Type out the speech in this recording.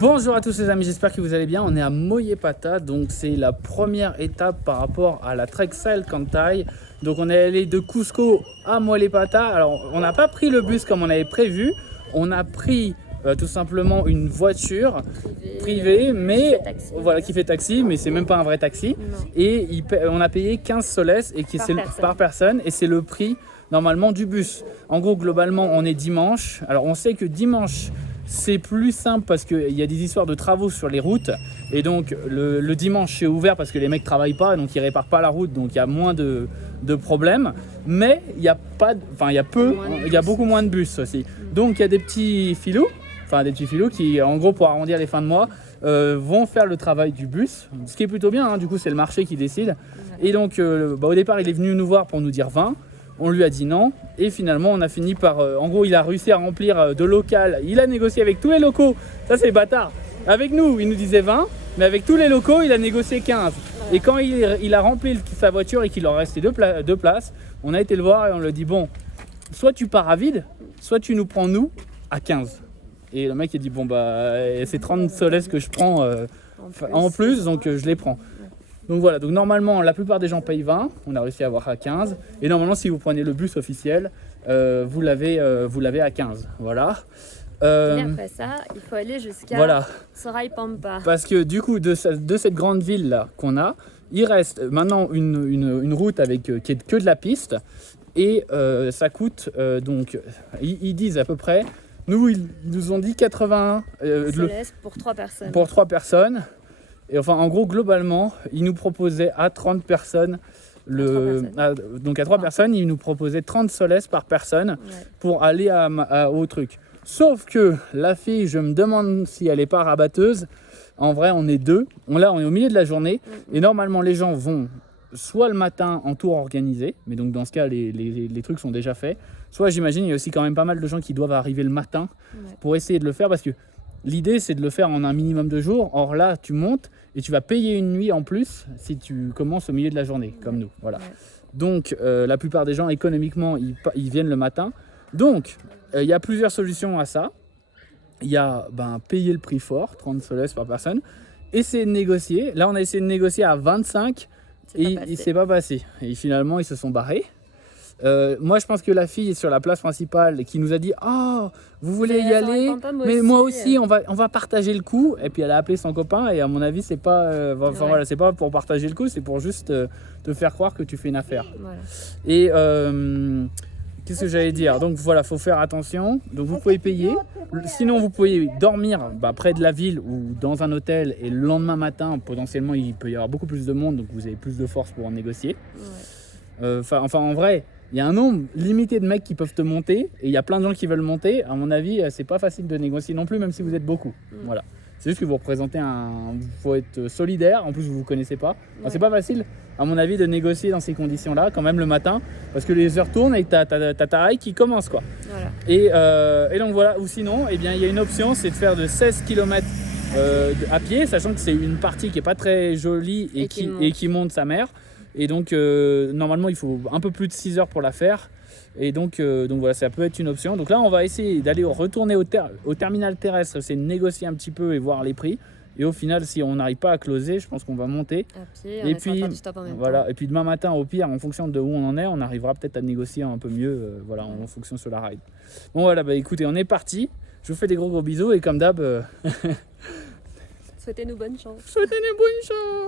Bonjour à tous les amis, j'espère que vous allez bien. On est à Moyepata, donc c'est la première étape par rapport à la Trek Sail Kantai. Donc on est allé de Cusco à Moyepata. Alors on n'a pas pris le bus comme on avait prévu, on a pris tout simplement une voiture privée, mais voilà, qui fait taxi, mais c'est même pas un vrai taxi. Non. Et on a payé 15 soles et par personne, et c'est le prix normalement du bus. En gros, globalement, on est dimanche. Alors on sait que dimanche c'est plus simple parce qu'il y a des histoires de travaux sur les routes, et donc le dimanche c'est ouvert parce que les mecs travaillent pas, donc ils réparent pas la route, donc il y a moins de problèmes, mais il y a beaucoup moins de bus aussi. Donc il y a des petits filous, qui en gros, pour arrondir les fins de mois, vont faire le travail du bus, ce qui est plutôt bien, hein. Du coup c'est le marché qui décide. Et donc au départ il est venu nous voir pour nous dire 20. On lui a dit non, et finalement on a fini par, en gros il a réussi à remplir de local, il a négocié avec tous les locaux, ça c'est bâtard. Avec nous il nous disait 20, mais avec tous les locaux il a négocié 15. Et quand il a rempli sa voiture et qu'il en restait deux places, on a été le voir et on lui a dit bon, soit tu pars à vide, soit tu nous prends nous à 15. Et le mec il dit bon bah c'est 30 soles que je prends en plus, donc je les prends. Donc voilà, donc normalement la plupart des gens payent 20, on a réussi à avoir à 15, et normalement si vous prenez le bus officiel, vous l'avez à 15, voilà. Et après ça, il faut aller jusqu'à Soraypampa. Parce que du coup de cette grande ville là qu'on a, il reste maintenant une route qui est que de la piste, et ça coûte donc, ils disent à peu près, ils nous ont dit 81 pour 3 personnes. Pour 3 personnes. Et enfin, en gros, globalement, ils nous proposaient à 30 personnes, donc à 3 personnes, ils nous proposaient 30 soles par personne, pour aller au truc. Sauf que la fille, je me demande si elle n'est pas rabatteuse. En vrai, on est deux. On est au milieu de la journée. Et normalement, les gens vont soit le matin en tour organisé, mais donc dans ce cas, les trucs sont déjà faits. Soit, j'imagine, il y a aussi quand même pas mal de gens qui doivent arriver le matin pour essayer de le faire, parce que l'idée, c'est de le faire en un minimum de jours. Or là, tu montes et tu vas payer une nuit en plus si tu commences au milieu de la journée, comme nous. Voilà. Donc, la plupart des gens, économiquement, ils viennent le matin. Donc, il y a plusieurs solutions à ça. Il y a payer le prix fort, 30 soles par personne. Essayer de négocier. Là, on a essayé de négocier à 25 et il ne s'est pas passé. Et finalement, ils se sont barrés. Moi je pense que la fille est sur la place principale qui nous a dit oh vous voulez y aller, mais moi aussi on va partager le coup, et puis elle a appelé son copain, et à mon avis c'est pas voilà, c'est pas pour partager le coup, c'est pour juste te faire croire que tu fais une affaire. Et qu'est-ce que j'allais dire, donc voilà, faut faire attention. Donc vous pouvez payer, sinon vous pouvez dormir près de la ville ou dans un hôtel, et le lendemain matin potentiellement il peut y avoir beaucoup plus de monde, donc vous avez plus de force pour en négocier. En vrai, il y a un nombre limité de mecs qui peuvent te monter, et il y a plein de gens qui veulent monter. À mon avis, c'est pas facile de négocier non plus, même si vous êtes beaucoup. Voilà. C'est juste que vous représentez faut être solidaire, en plus vous vous connaissez pas. C'est pas facile, à mon avis, de négocier dans ces conditions-là, quand même le matin, parce que les heures tournent et t'as ta raille qui commence, quoi. Voilà. Et donc voilà, ou sinon, il y a une option, c'est de faire de 16 km à pied, sachant que c'est une partie qui est pas très jolie et qui monte sa mère. Et donc normalement il faut un peu plus de 6 heures pour la faire, et donc voilà, ça peut être une option. Donc là on va essayer retourner au terminal terrestre, c'est de négocier un petit peu et voir les prix, et au final si on n'arrive pas à closer, je pense qu'on va monter à pied, et puis faire du stop en même temps. Et puis demain matin au pire, en fonction de où on en est, on arrivera peut-être à négocier un peu mieux, en fonction sur la ride. Bon voilà, écoutez, on est parti, je vous fais des gros bisous, et comme d'hab souhaitez-nous bonne chance. Souhaitez-nous bonne chance.